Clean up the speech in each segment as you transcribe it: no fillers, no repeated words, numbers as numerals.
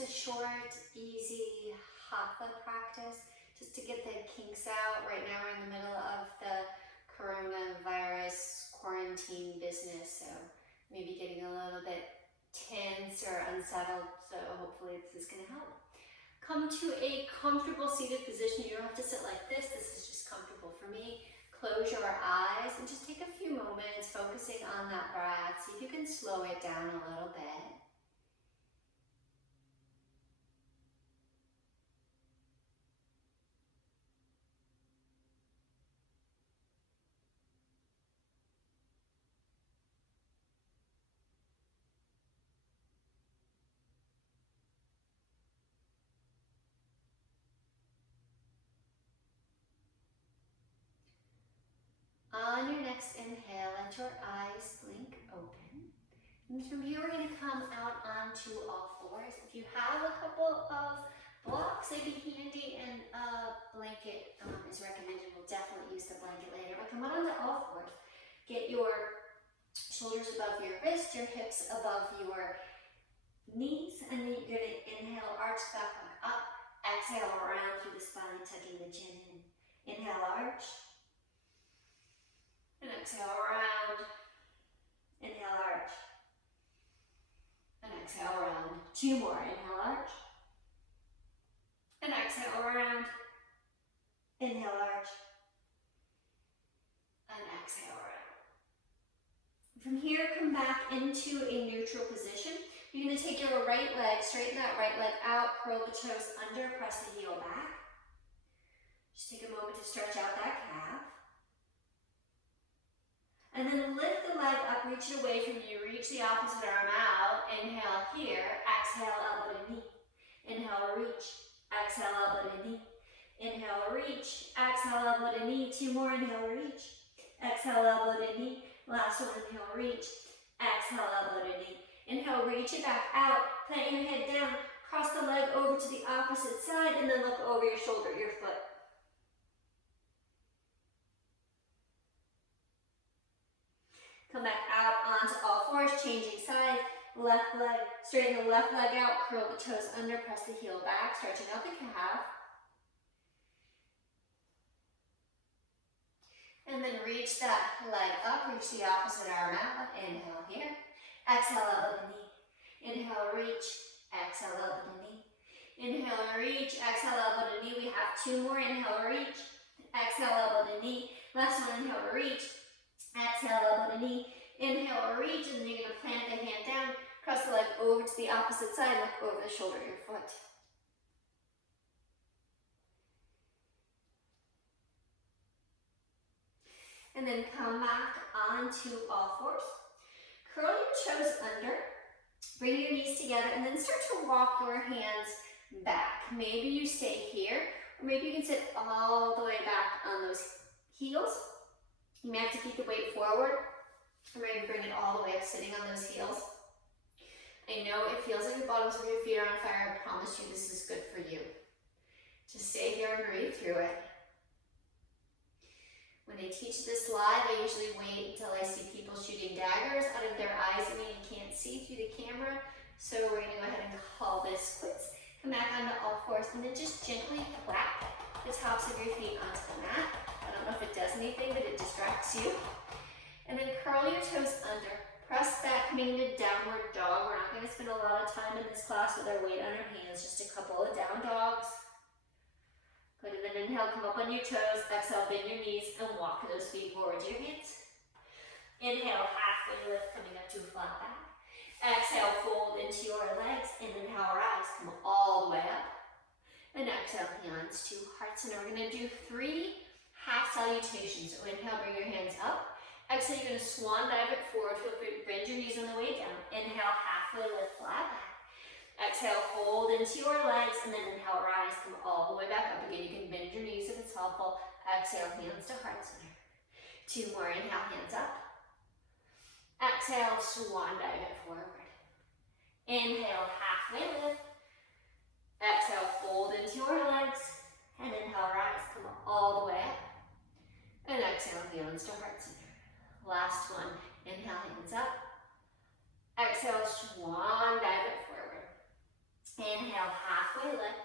just a short, easy Hatha practice, just to get the kinks out. Right now we're in the middle of the coronavirus quarantine business, so maybe getting a little bit tense or unsettled, so hopefully this is going to help. Come to a comfortable seated position. You don't have to sit like this. This is just comfortable for me. Close your eyes and just take a few moments focusing on that breath. See if you can slow it down a little bit. On your next inhale, let your eyes blink open. And from here, we're going to come out onto all fours. If you have a couple of blocks, they'd be handy, and a blanket is recommended. We'll definitely use the blanket later. But come out onto all fours. Get your shoulders above your wrists, your hips above your knees, and then you're going to inhale, arch back up. Exhale, around through the spine, tucking the chin in. Inhale, arch. And exhale, around. Inhale, arch. And exhale, around. Two more. Inhale, arch. And exhale, around. Inhale, arch. And exhale, around. From here, come back into a neutral position. You're going to take your right leg, straighten that right leg out, curl the toes under, press the heel back. Just take a moment to stretch out that calf. And then lift the leg up, reach it away from you, reach the opposite arm out. Inhale here, exhale, elbow to knee. Inhale, reach, exhale, elbow to knee. Inhale, reach, exhale, elbow to knee. Two more, inhale, reach, exhale, elbow to knee. Last one, inhale, reach, exhale, elbow to knee. Inhale, reach it back out, plant your head down, cross the leg over to the opposite side, and then look over your shoulder, your foot. Come back out onto all fours, changing sides. Left leg, straighten the left leg out, curl the toes under, press the heel back, stretching out the calf. And then reach that leg up, reach the opposite arm out. Inhale here. Exhale, elbow to knee. Inhale, reach. Exhale, elbow to knee. Inhale, reach. Exhale, elbow to knee. We have two more. Inhale, reach. Exhale, elbow to knee. Last one, inhale, reach. Exhale, elbow to knee. Inhale, reach, and then you're going to plant the hand down, cross the leg over to the opposite side, look over the shoulder of your foot. And then come back onto all fours. Curl your toes under, bring your knees together, and then start to walk your hands back. Maybe you stay here, or maybe you can sit all the way back on those heels. You may have to keep the weight forward, or maybe bring it all the way up, sitting on those heels. I know it feels like the bottoms of your feet are on fire. I promise you this is good for you. Just stay here and breathe through it. When I teach this live, I usually wait until I see people shooting daggers out of their eyes at me and can't see through the camera. So we're going to go ahead and call this quits. Come back onto all fours, and then just gently whack the tops of your feet onto the mat. I don't know if it does anything, but it distracts you. And then curl your toes under. Press back, coming into downward dog. We're not going to spend a lot of time in this class with our weight on our hands, just a couple of down dogs. Good, and then inhale, come up on your toes. Exhale, bend your knees and walk those feet forward to your hands. Inhale, halfway lift, coming up to a flat back. Exhale, fold into your legs, and inhale, rise, come all the way up. And exhale, hands to hearts. And we're going to do 3 half salutations. So inhale, bring your hands up. Exhale, you're going to swan dive it forward. Feel free to bend your knees on the way down. Inhale, halfway lift, flat back. Exhale, fold into your legs, and then inhale, rise, come all the way back up again. You can bend your knees if it's helpful. Exhale, hands to heart center. 2 more, inhale, hands up. Exhale, swan dive it forward. Inhale, halfway lift. Exhale, fold into your legs, and inhale, rise, come all the way up. And exhale, hands to heart center. Last one, inhale, hands up. Exhale, swan dive it forward. Inhale, halfway lift.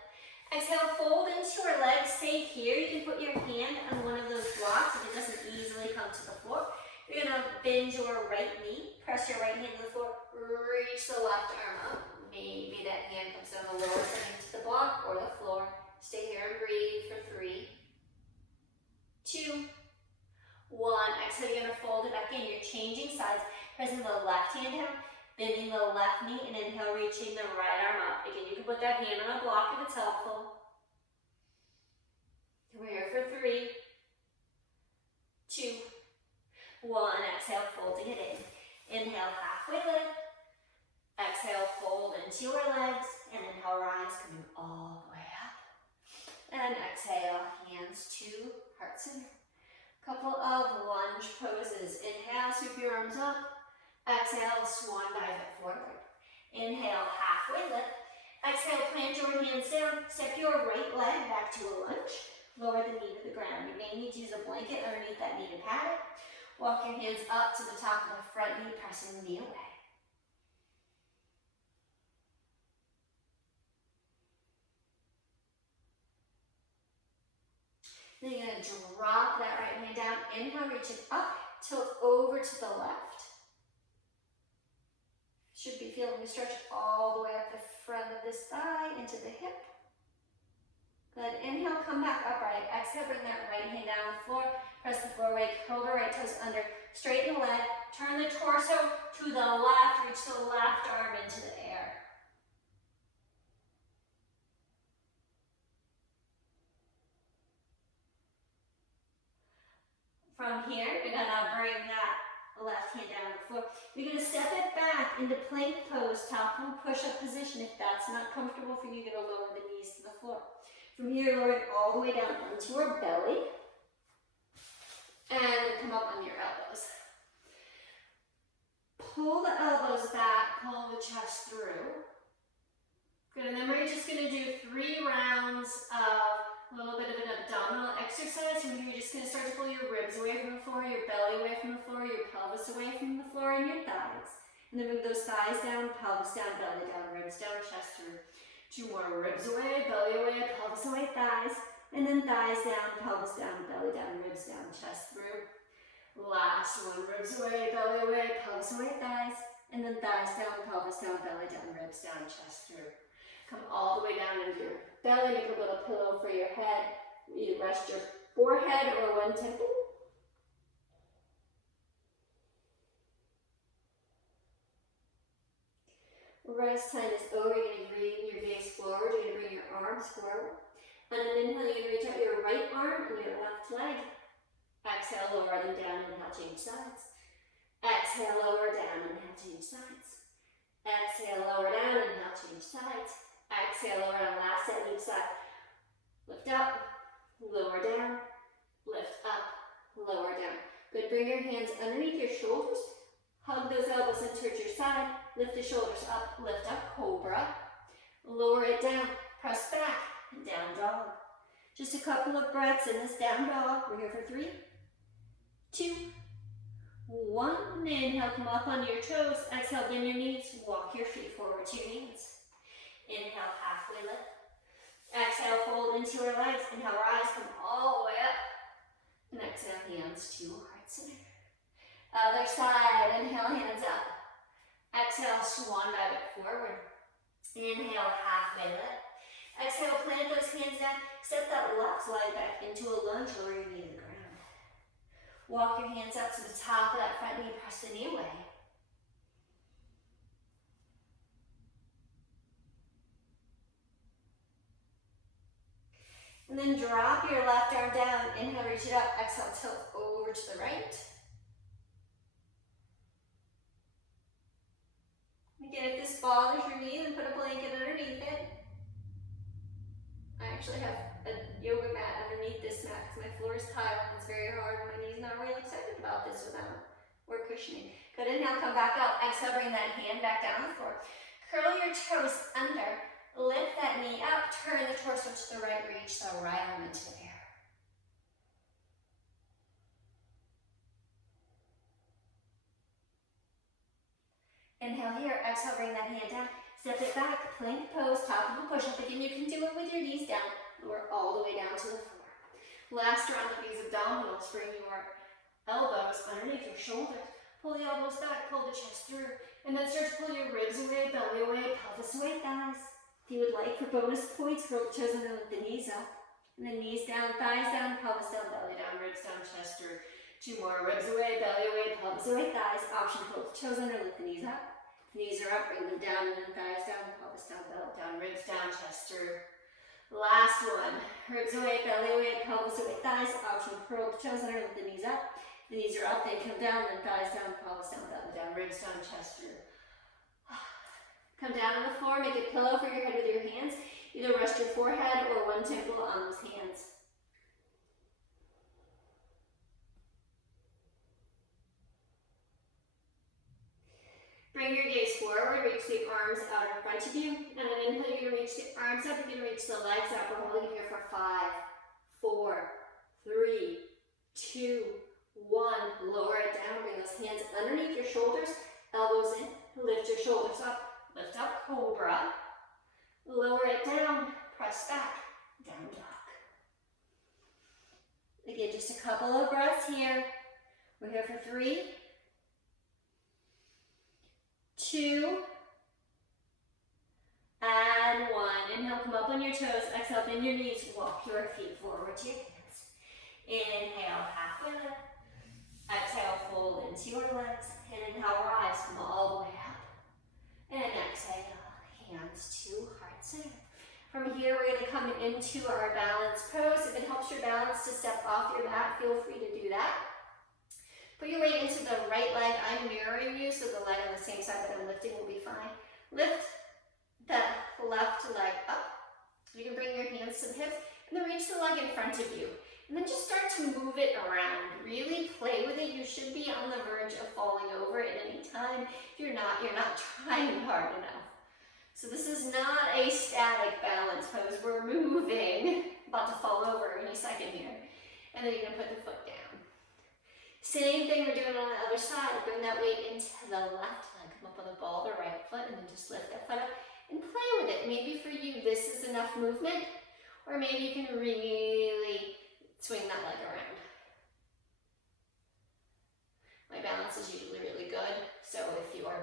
Exhale, fold into your legs, stay here. You can put your hand on one of those blocks if it doesn't easily come to the floor. You're gonna bend your right knee, press your right hand to the floor, reach the left arm up. Maybe that hand comes down the lower side to the block or the floor. Stay here and breathe for 3, 2, 1. Exhale, you're gonna fold it back in. You're changing sides, pressing the left hand down, bending the left knee, and inhale, reaching the right arm up. Again, you can put that hand on a block if it's helpful. We're here for 3, 2, 1. Exhale, folding it in. Inhale, halfway lift. Exhale, fold into your legs, and inhale, rise, coming all the way up. And exhale, hands to heart center. Couple of lunge poses. Inhale, sweep your arms up. Exhale, swan dive it forward. Inhale, halfway lift. Exhale, plant your hands down. Step your right leg back to a lunge. Lower the knee to the ground. You may need to use a blanket underneath that knee to pad it. Walk your hands up to the top of the front knee, pressing the knee away. Then you're going to drop that right hand down. Inhale, reach it up, tilt over to the left. Should be feeling the stretch all the way up the front of this thigh into the hip. Good. Inhale, come back upright. Exhale, bring that right hand down on the floor. Press the floor weight, curl the right toes under. Straighten the leg. Turn the torso to the left. Reach the left arm into the air. From here, you're going to bring that left hand down on the floor. You're going to step it back into plank pose, top and push-up position. If that's not comfortable for you, you're going to lower the knees to the floor. From here, lower it all the way down onto your belly. And then come up on your elbows. Pull the elbows back, pull the chest through. Good, and then we're just going to do 3 rounds of a little bit of an abdominal exercise. From here, you're just going to start to pull your ribs away from the floor, your belly away from the floor, your pelvis away from the floor, and your thighs. And then bring those thighs down, pelvis down, belly down, ribs down, chest through. 2 more, ribs away, belly away, pelvis away, thighs. And then thighs down, pelvis down, belly down, ribs down, chest through. Last one, ribs away, belly away, pelvis away, thighs. And then thighs down, pelvis down, belly down, ribs down, chest through. Come all the way down into your belly, make a little pillow for your head. Either rest your forehead or one temple. Rest time is over. You're going to bring your gaze forward. You're going to bring your arms forward. On an inhale, you're going to reach out your right arm and your left leg. Exhale, lower them down, inhale, change sides. Exhale, lower down, inhale, change sides. Exhale, lower down, inhale, change sides. Exhale, lower down, last set, each side. Lift up, lower down, lift up, lower down. Good, bring your hands underneath your shoulders. Hug those elbows in towards your side. Lift the shoulders up, lift up, cobra. Lower it down, press back, and down dog. Just a couple of breaths in this down dog. We're here for 3, 2, 1. Inhale, come up onto your toes. Exhale, bend your knees. Walk your feet forward to your hands. Inhale, halfway lift. Exhale, fold into your legs. Inhale, rise, come all the way up. And exhale, hands to heart center. Other side, inhale, hands up. Exhale, swan dive it forward. Inhale, halfway lift. Exhale, plant those hands down. Step that left leg back into a lunge, lower your knee to the ground. Walk your hands up to the top of that front knee, press the knee away. And then drop your left arm down. Inhale, reach it up. Exhale, tilt over to the right. Again, if this bothers your knee, then put a blanket underneath it. I actually have a yoga mat underneath this mat because my floor is tile and it's very hard and my knee's not really excited about this without or cushioning. Good, inhale, come back up. Exhale, bring that hand back down the floor. Curl your toes under. Lift that knee up, turn the torso to the right, reach the right arm into the air. Inhale here, exhale, bring that hand down. Step it back, plank pose, top of a push-up. Again, you can do it with your knees down. Lower all the way down to the floor. Last round of these abdominals. Bring your elbows underneath your shoulders. Pull the elbows back, pull the chest through, and then start to pull your ribs away, belly away, pelvis away, thighs. If you would like, for bonus points, curl the toes and then lift the knees up. And then knees down, thighs down, pelvis down, belly down, ribs down, chest through. 2 more, ribs away, belly away, pelvis away, thighs. Option, pull the toes under, lift the knees up. Knees are up, bring them down, and then thighs down, pelvis down, belly down, ribs down, chest through. Last one, ribs away, belly away, pelvis away, thighs. Option, curl the toes under, lift the knees up. The knees are up, they come down, then thighs down, pelvis down, belly down, ribs down, chest through. Come down on the floor, make a pillow for your head with your hands. Either rest your forehead or one temple on those hands. Bring your gaze forward, reach the arms out in front of you. And then inhale, you're going to reach the arms up, you're going to reach the legs up. We're holding here for 5, 4, 3, 2, 1. Lower it down, bring those hands underneath your shoulders, elbows in, lift your shoulders up, lift up, cobra. Lower it down, press back, down dog. Again, just a couple of breaths here. We're here for 3, 2, and 1. Inhale, come up on your toes. Exhale, bend your knees. Walk your feet forward to your hands. Inhale, halfway lift. Exhale, fold into your legs. And inhale, rise, come all the way up. And exhale, hands to heart center. From here, we're going to come into our balance pose. If it helps your balance to step off your mat, feel free to do that. Put your weight into the right leg. I'm mirroring you, so the leg on the same side that I'm lifting will be fine. Lift that left leg up. You can bring your hands to the hips, and then reach the leg in front of you. And then just start to move it around. Really play with it. You should be on the verge of falling over at any time. If you're not trying hard enough. So this is not a static balance pose. We're moving. About to fall over any second here. And then you're going to put the foot down. Same thing we're doing on the other side. Bring that weight into the left leg. Come up on the ball of the right foot, and then just lift that foot up and play with it. Maybe for you this is enough movement, or maybe you can really swing that leg around. My balance is usually really good, so if your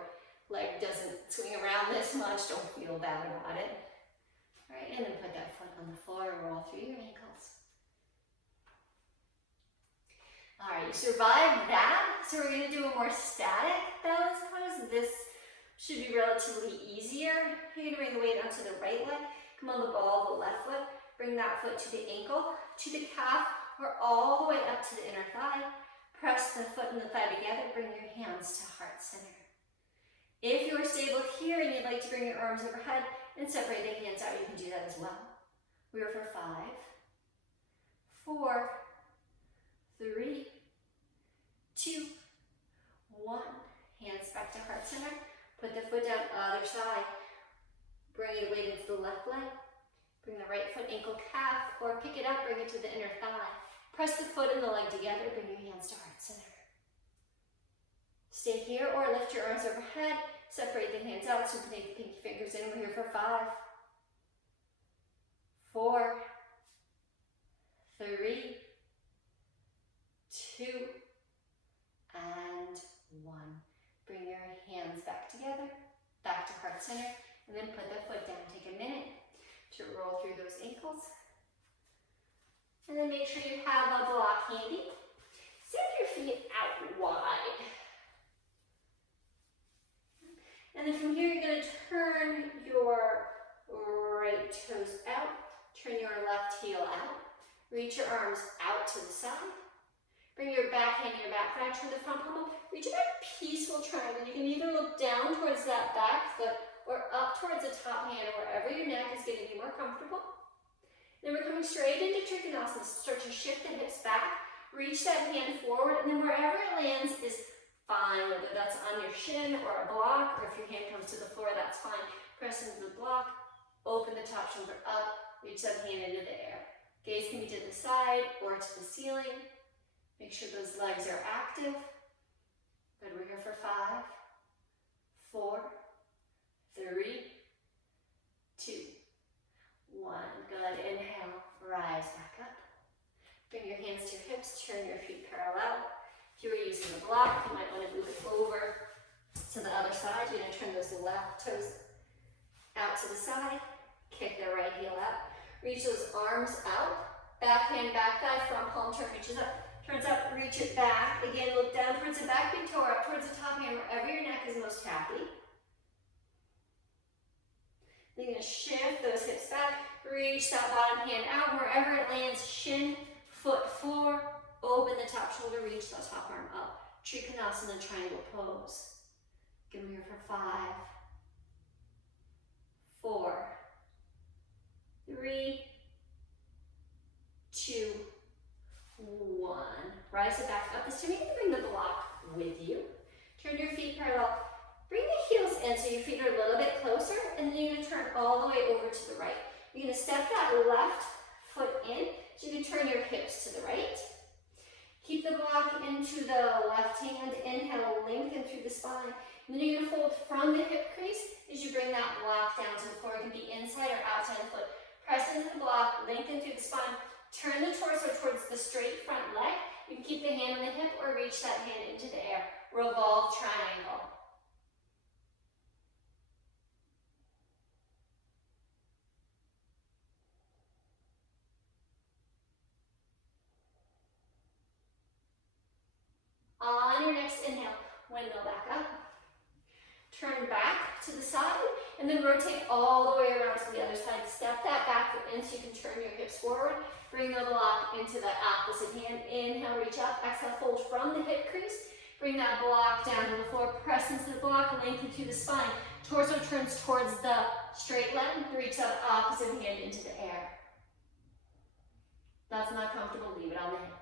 leg doesn't swing around this much, don't feel bad about it. All right, and then put that foot on the floor, roll through your ankles. All right, you survived that, so we're going to do a more static balance pose. This should be relatively easier. You're going to bring the weight onto the right leg, come on the ball of the left foot, bring that foot to the ankle, to the calf, or all the way up to the inner thigh. Press the foot and the thigh together, bring your hands to heart center. If you are stable here and you'd like to bring your arms overhead and separate the hands out, you can do that as well. We are for 5, 4, 3, 2, 1. Hands back to heart center. Put the foot down, other side. Bring the weight into the left leg. Bring the right foot, ankle, calf, or pick it up, bring it to the inner thigh. Press the foot and the leg together, bring your hands to heart center. Stay here or lift your arms overhead. Separate the hands out, supinate the pinky fingers in. We're here for 5, 4, 3, 2, and 1. Bring your hands back together, back to heart center, and then put the foot down. Take a minute to roll through those ankles. And then make sure you have a block handy. Step your feet out wide. And then from here, you're going to turn your right toes out, turn your left heel out, reach your arms out to the side, bring your back hand and your back thigh, turn the front palm up, reach a back peaceful triangle. You can either look down towards that back foot or up towards the top hand, wherever your neck is going to be more comfortable. Then we're coming straight into Trikonasana. Start to shift the hips back, reach that hand forward, and then wherever it lands is fine, whether that's on your shin or a block, or if your hand comes to the floor, that's fine. Press into the block, open the top shoulder up, reach that hand into the air. Gaze can be to the side or to the ceiling. Make sure those legs are active. Good, we're here for 5, 4, 3, the block. You might want to move it over to the other side. You're going to turn those left toes out to the side. Kick the right heel out. Reach those arms out. Back hand, back thigh, front palm turn, reaches up. Turns up, reach it back. Again, look down towards the back, big toe up towards the top hand, wherever your neck is most happy. Then you're going to shift those hips back. Reach that bottom hand out. Wherever it lands, shin, foot, floor. Open the top shoulder, reach that top arm up. Trikonasana triangle pose. Give me here for 5, 4, 3, 2, 1. Rise it back up. This time you can bring the block with you. Turn your feet parallel. Bring the heels in so your feet are a little bit closer, and then you're going to turn all the way over to the right. You're going to step that left foot in, so you can turn your hips to the right. Keep the block into the left hand. Inhale, lengthen through the spine. And then you're going to fold from the hip crease as you bring that block down to the floor. It can be inside or outside the foot. Press into the block, lengthen through the spine. Turn the torso towards the straight front leg. You can keep the hand on the hip or reach that hand into the air. Revolve triangle. On your next inhale, windmill back up. Turn back to the side, and then rotate all the way around to the other side. Step that back foot in so you can turn your hips forward. Bring the block into the opposite hand. Inhale, reach up. Exhale, fold from the hip crease. Bring that block down to the floor. Press into the block, lengthen through the spine. Torso turns towards the straight leg. Reach that opposite hand into the air. That's not comfortable, leave it on the hip.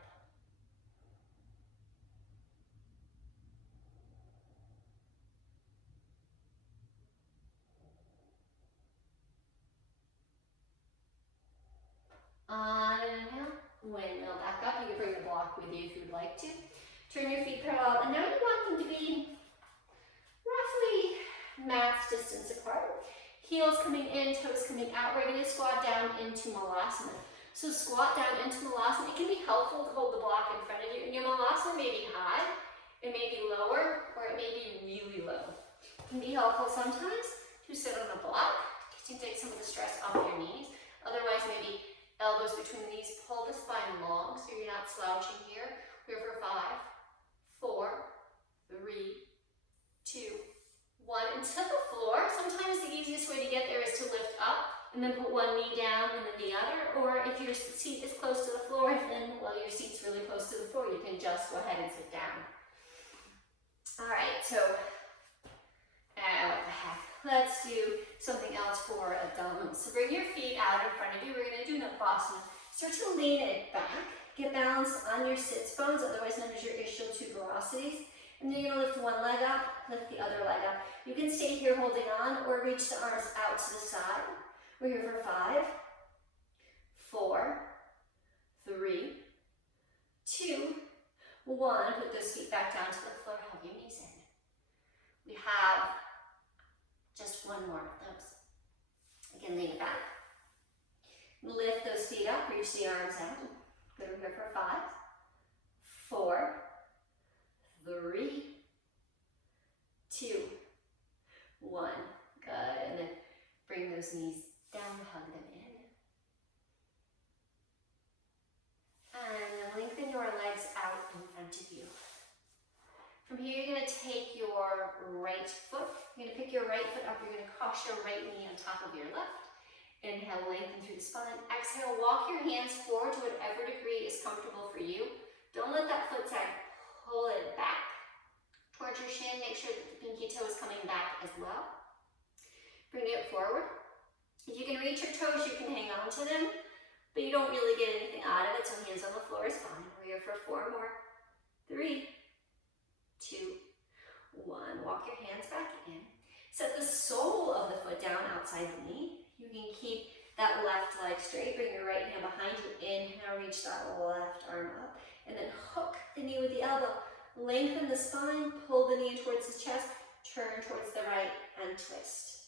On an inhale, windmill back up. You can bring the block with you if you would like to. Turn your feet parallel, and now you want them to be roughly match distance apart. Heels coming in, toes coming out. We're going to squat down into Malasana. So squat down into Malasana. It can be helpful to hold the block in front of you. And your Malasana may be high, it may be lower, or it may be really low. It can be helpful sometimes to sit on the block to take some of the stress off your knees. Otherwise, maybe elbows between the knees, pull the spine long so you're not slouching here. We're for 5, 4, 3, 2, 1. Until the floor. Sometimes the easiest way to get there is to lift up and then put one knee down and then the other. Or if your seat is close to the floor, then while your seat's really close to the floor, you can just go ahead and sit down. All right, so what the heck? Let's do something else for abdominals. So bring your feet out in front of you. We're going to do Navasana. Start to lean it back. Get balance on your sits bones, otherwise known as your ischial tuberosities. And then you're going to lift one leg up, lift the other leg up. You can stay here holding on or reach the arms out to the side. We're here for 5, 4, 3, 2, 1. Put those feet back down to the floor. Hug your knees in. We have just one more of those. Again, lean it back. Lift those feet up, reach the arms out. Good, we're here for 5, 4, 3, 2, 1. Good, and then bring those knees down, hug them in. And then lengthen your legs out in front of you. From here, you're going to take your right foot. You're going to pick your right foot up. You're going to cross your right knee on top of your left. Inhale, lengthen through the spine. Exhale, walk your hands forward to whatever degree is comfortable for you. Don't let that foot sag. Pull it back towards your shin. Make sure that the pinky toe is coming back as well. Bring it forward. If you can reach your toes, you can hang on to them, but you don't really get anything out of it, so hands on the floor is fine. We're here for 4 more. 3, 2, 1. Walk your hands back in. Set the sole of the foot down outside the knee. You can keep that left leg straight. Bring your right hand behind you. Inhale, reach that left arm up. And then hook the knee with the elbow. Lengthen the spine. Pull the knee towards the chest. Turn towards the right and twist.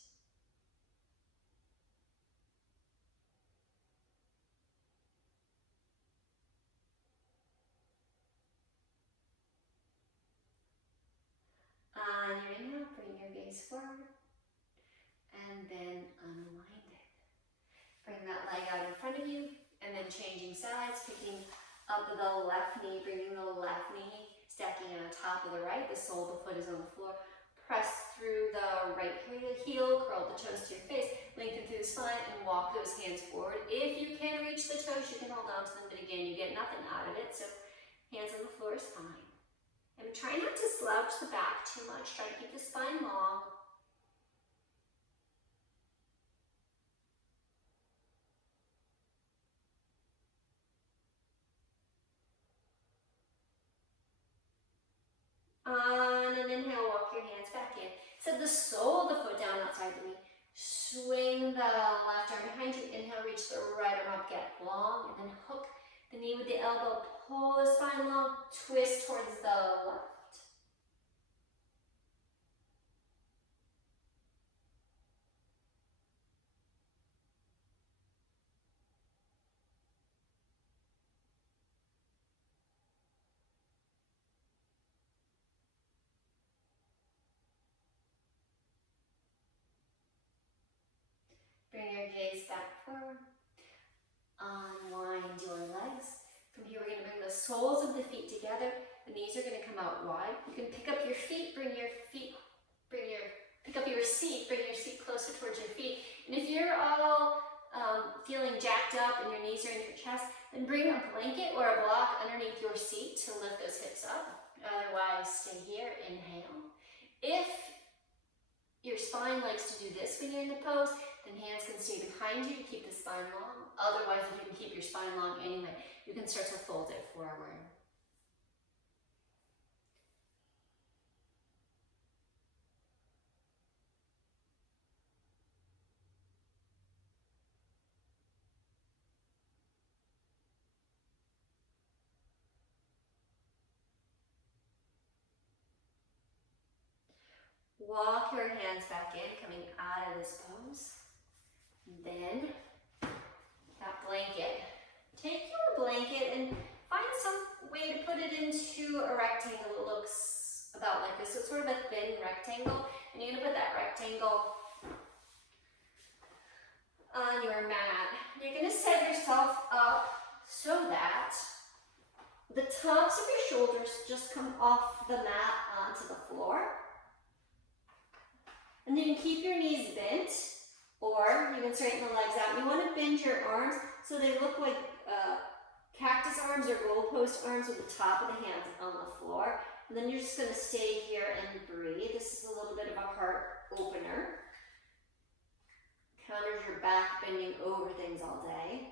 gaze forward, and then unwind it. Bring that leg out in front of you, and then changing sides, picking up the left knee, bringing the left knee, stacking it on top of the right, the sole of the foot is on the floor. Press through the right heel, curl the toes to your face, lengthen through the spine, and walk those hands forward. If you can reach the toes, you can hold on to them, but again, you get nothing out of it, so hands on the floor is fine. And try not to slouch the back too much. Try to keep the spine long. On an inhale, walk your hands back in. Set the sole of the foot down outside the knee. Swing the left arm behind you. Inhale, reach the right arm up, get long, and then hook the knee with the elbow. Pull the spine long, twist towards the left. Bring your gaze back forward. Unwind your legs. From here, we're going to bring the soles of the feet together. The knees are going to come out wide. You can pick up your feet, pick up your seat, bring your seat closer towards your feet. And if you're all feeling jacked up and your knees are in your chest, then bring a blanket or a block underneath your seat to lift those hips up. Otherwise, stay here, inhale. If your spine likes to do this when you're in the pose, then hands can stay behind you to keep the spine long. Otherwise, if you can keep your spine long anyway, you can start to fold it forward. Walk your hands back in, coming out of this pose. Then, that blanket. Take your blanket and find some way to put it into a rectangle that looks about like this. So it's sort of a thin rectangle. And you're going to put that rectangle on your mat. You're going to set yourself up so that the tops of your shoulders just come off the mat onto the floor. And then you can keep your knees bent, or you can straighten the legs out. You want to bend your arms so they look like cactus arms or goalpost arms with the top of the hands on the floor. And then you're just going to stay here and breathe. This is a little bit of a heart opener. Counters your back bending over things all day.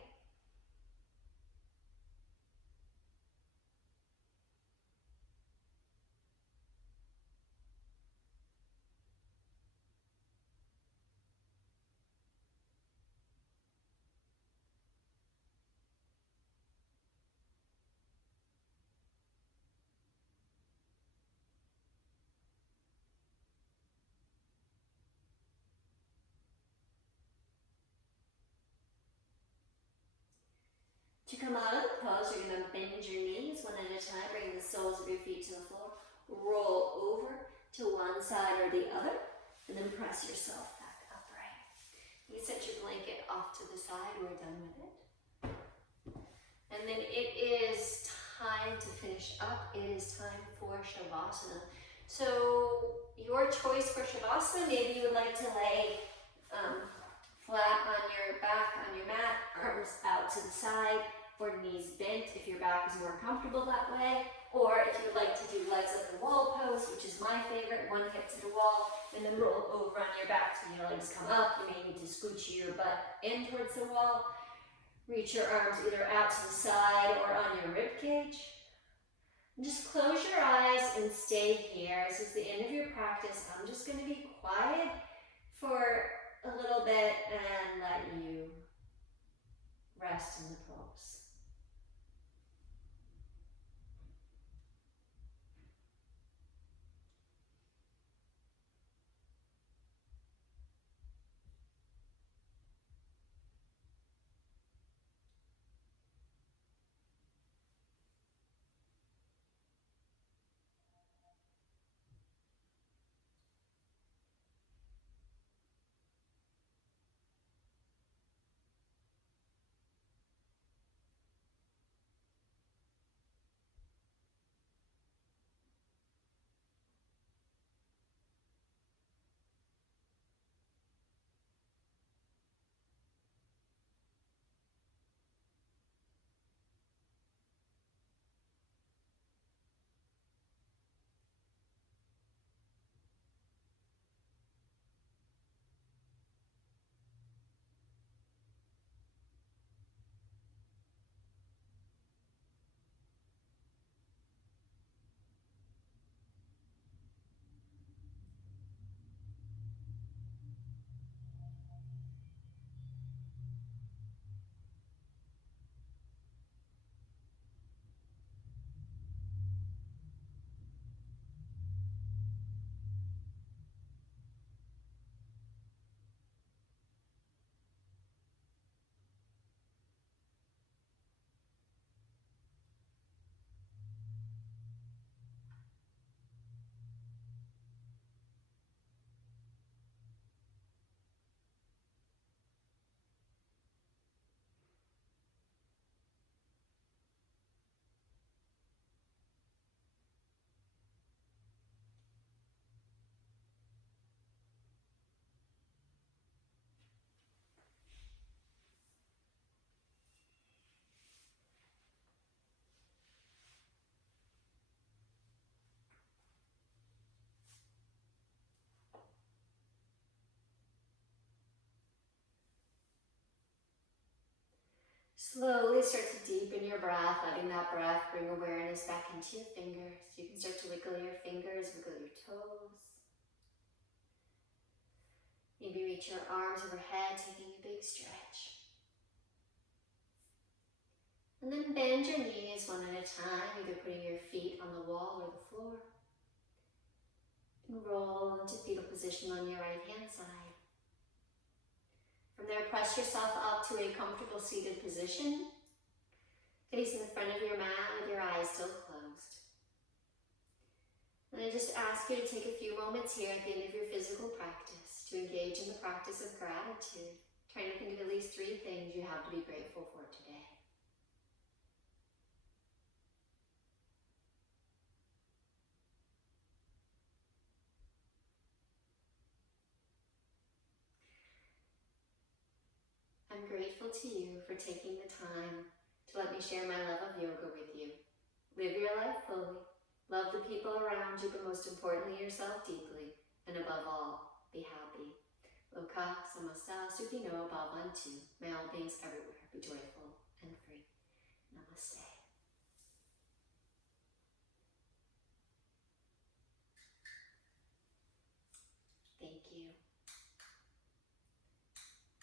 To come out of the pose, you're going to bend your knees one at a time, bring the soles of your feet to the floor, roll over to one side or the other, and then press yourself back upright. You set your blanket off to the side, we're done with it. And then it is time to finish up. It is time for Shavasana. So your choice for Shavasana, maybe you would like to lay flat on your back, on your mat, arms out to the side, or knees bent if your back is more comfortable that way. Or if you'd like to do legs at the wall pose, which is my favorite, one hip to the wall, and then roll over on your back so your legs come up. You may need to scooch your butt in towards the wall. Reach your arms either out to the side or on your rib cage. And just close your eyes and stay here. This is the end of your practice. I'm just going to be quiet for a little bit and let you rest in the pose. Slowly start to deepen your breath, letting that breath bring awareness back into your fingers. You can start to wiggle your fingers, wiggle your toes. Maybe reach your arms overhead, taking a big stretch. And then bend your knees one at a time, either putting your feet on the wall or the floor. And roll into fetal position on your right hand side. From there, press yourself up to a comfortable seated position, facing the front of your mat with your eyes still closed. And I just ask you to take a few moments here at the end of your physical practice to engage in the practice of gratitude, trying to think of at least 3 things you have to be grateful for today. I'm grateful to you for taking the time to let me share my love of yoga with you. Live your life fully, love the people around you, but most importantly yourself deeply, and above all, be happy. Loka samasta sukhino bhavantu. May all beings everywhere be joyful and free. Namaste.